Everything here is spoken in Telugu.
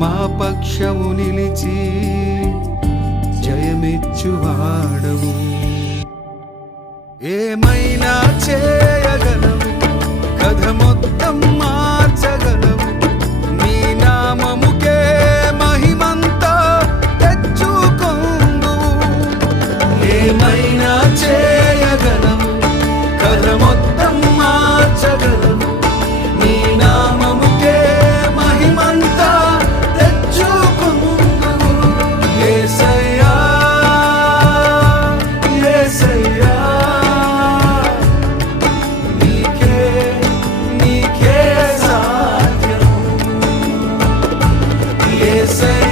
మా పక్షము నిలిచి జయమిచ్చువాడవు. ఏమైనా చేయగలవు, కథ మొత్తం మార్చగలవు. నీ నామముకే మహిమంతా తెచ్చుకొందువు. ఏమైనా చేయగలవు, కథ మొత్తం మార్చగలవు. నీ నామముకే మహిమంతా తెచ్చుకొందువు. యేసయ్యా యేసయ్యా నీకే సాధ్యం. యేసయ్యా